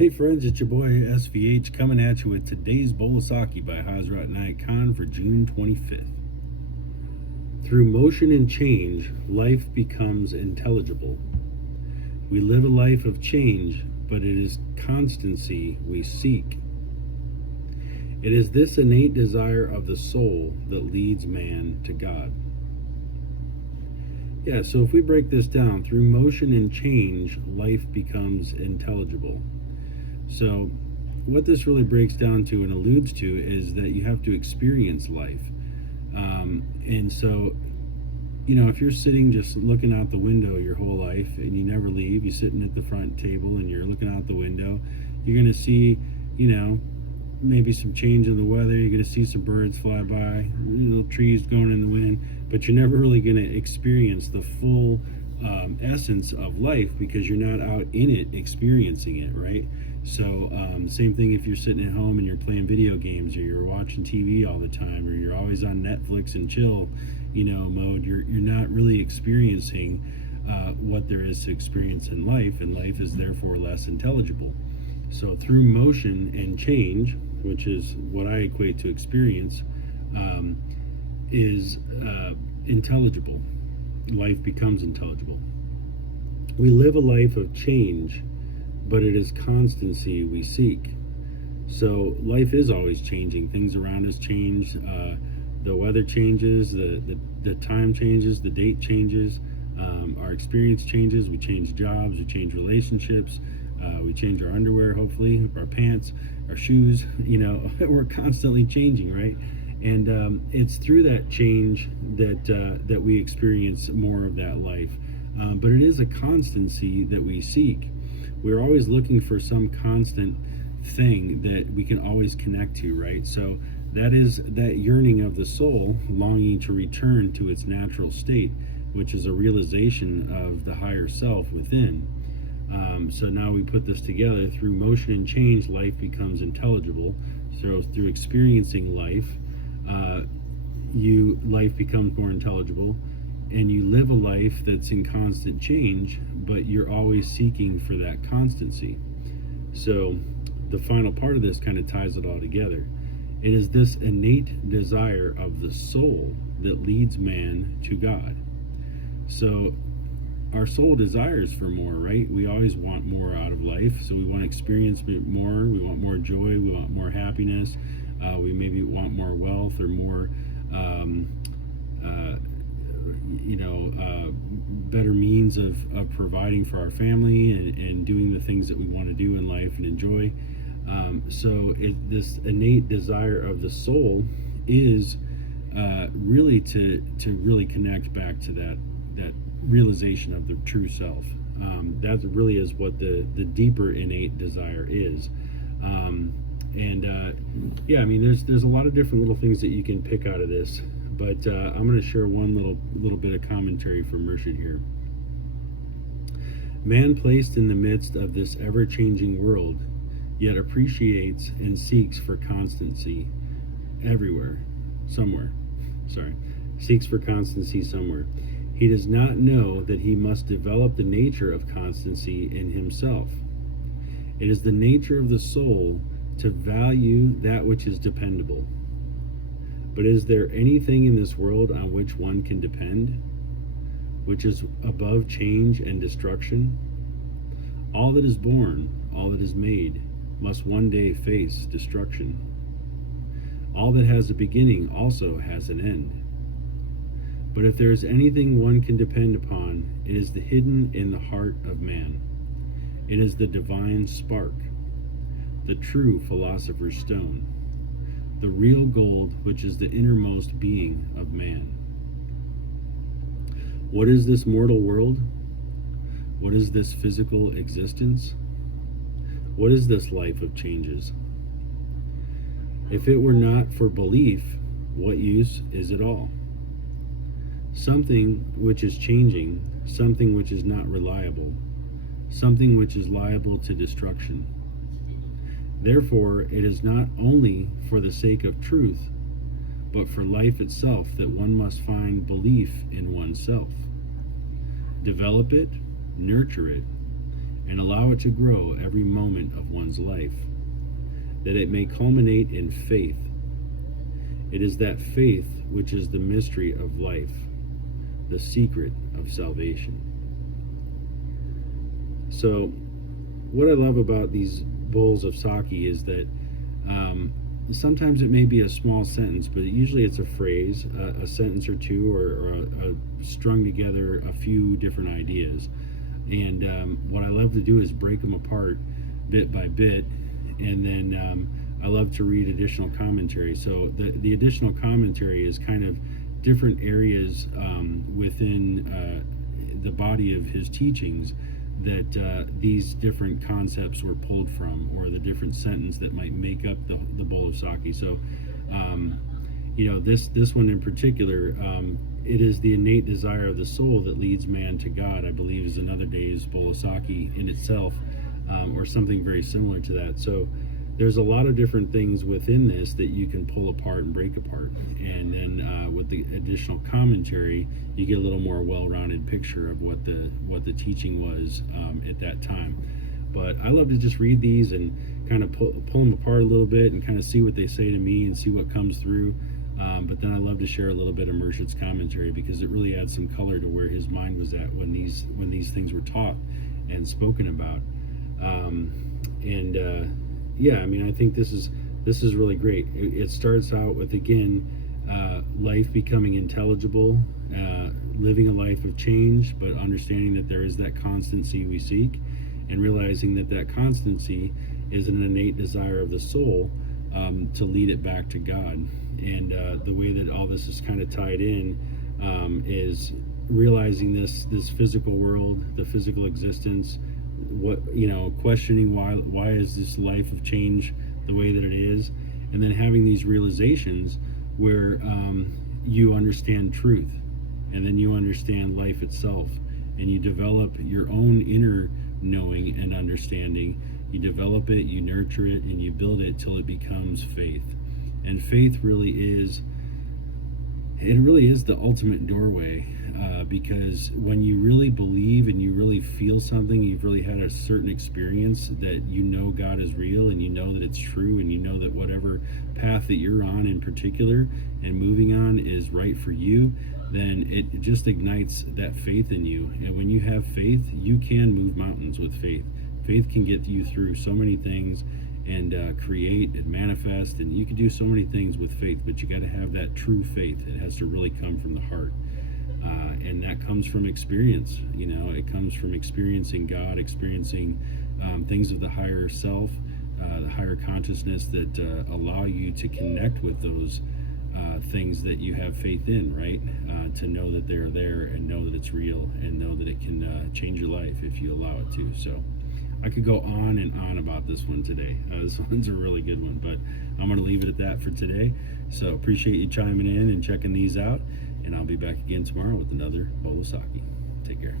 Hey friends, it's your boy SVH coming at you with today's bowl of Saki by Hazrat Inayat Khan for June 25th. Through motion and change, life becomes intelligible. We live a life of change, but it is constancy we seek. It is this innate desire of the soul that leads man to God. Yeah, so if we break this down, through motion and change, life becomes intelligible. So, what this really breaks down to and alludes to is that you have to experience life. And so, if you're sitting just looking out the window your whole life and you never leave, you're sitting at the front table and you're looking out the window, you're going to see, maybe some change in the weather. You're going to see some birds fly by, trees going in the wind, but you're never really going to experience the full essence of life because you're not out in it experiencing it, right? So same thing if you're sitting at home and you're playing video games or you're watching TV all the time or you're always on Netflix and chill, mode. You're not really experiencing what there is to experience in life, and life is therefore less intelligible. So through motion and change, which is what I equate to experience, is intelligible. Life becomes intelligible. We live a life of change, but it is constancy we seek. So life is always changing. Things around us change. The weather changes, the time changes, the date changes, our experience changes. We change jobs, we change relationships, we change our underwear, hopefully, our pants, our shoes. We're constantly changing, right? And it's through that change that we experience more of that life. But it is a constancy that we seek. We're always looking for some constant thing that we can always connect to, right? So that is that yearning of the soul, longing to return to its natural state, which is a realization of the higher self within. So now we put this together. Through motion and change, life becomes intelligible. So through experiencing life, life becomes more intelligible, and you live a life that's in constant change, but you're always seeking for that constancy. So the final part of this kind of ties it all together. It is this innate desire of the soul that leads man to God. So our soul desires for more, right? We always want more out of life. So we want to experience more. We want more joy. We want more happiness. We maybe want more wealth or more, better means of providing for our family and doing the things that we want to do in life and enjoy. So this innate desire of the soul is really to really connect back to that realization of the true self. That really is what the deeper innate desire is. There's a lot of different little things that you can pick out of this, but I'm going to share one little bit of commentary from Murshid here. Man placed in the midst of this ever-changing world, yet appreciates and seeks for constancy seeks for constancy somewhere. He does not know that he must develop the nature of constancy in himself. It is the nature of the soul to value that which is dependable. But is there anything in this world on which one can depend, which is above change and destruction? All that is born, all that is made, must one day face destruction. All that has a beginning also has an end. But if there is anything one can depend upon, it is the hidden in the heart of man. It is the divine spark, the true philosopher's stone, the real gold which is the innermost being of man. What is this mortal world? What is this physical existence? What is this life of changes? If it were not for belief, what use is it all? Something which is changing, something which is not reliable, something which is liable to destruction. Therefore, it is not only for the sake of truth, but for life itself that one must find belief in oneself. Develop it, nurture it, and allow it to grow every moment of one's life, that it may culminate in faith. It is that faith which is the mystery of life, the secret of salvation. So, what I love about these bowls of sake is that sometimes it may be a small sentence, but usually it's a phrase, a sentence or two, or a strung together a few different ideas. And what I love to do is break them apart bit by bit, and then I love to read additional commentary. So the additional commentary is kind of different areas within the body of his teachings that these different concepts were pulled from, or the different sentence that might make up the bowl of sake. So, this one in particular, it is the innate desire of the soul that leads man to God, I believe, is another day's bowl of sake in itself, or something very similar to that. So there's a lot of different things within this that you can pull apart and break apart, and then with the additional commentary, you get a little more well-rounded picture of what the teaching was at that time. But I love to just read these and kind of pull them apart a little bit and kind of see what they say to me and see what comes through. But then I love to share a little bit of Murshid's commentary, because it really adds some color to where his mind was at when these things were taught and spoken about. Yeah, I mean, I think this is really great. It starts out with, again, life becoming intelligible, living a life of change, but understanding that there is that constancy we seek, and realizing that constancy is an innate desire of the soul to lead it back to God. And the way that all this is kind of tied in is realizing this physical world, the physical existence, questioning why is this life of change the way that it is, and then having these realizations where you understand truth, and then you understand life itself, and you develop your own inner knowing and understanding. You develop it, you nurture it, and you build it till it becomes faith. And faith really is the ultimate doorway, because when you really believe and you really feel something, you've really had a certain experience that you know God is real, and you know that it's true, and you know that whatever path that you're on in particular and moving on is right for you, then it just ignites that faith in you. And when you have faith, you can move mountains with faith. Faith can get you through so many things, and create and manifest, and you can do so many things with faith, but you got to have that true faith. It has to really come from the heart, and that comes from experience. It comes from experiencing God, experiencing things of the higher self, the higher consciousness that allow you to connect with those things that you have faith in, right? To know that they're there, and know that it's real, and know that it can change your life if you allow it to. So I could go on and on about this one today. This one's a really good one, but I'm going to leave it at that for today. So appreciate you chiming in and checking these out, and I'll be back again tomorrow with another bowl of sake. Take care.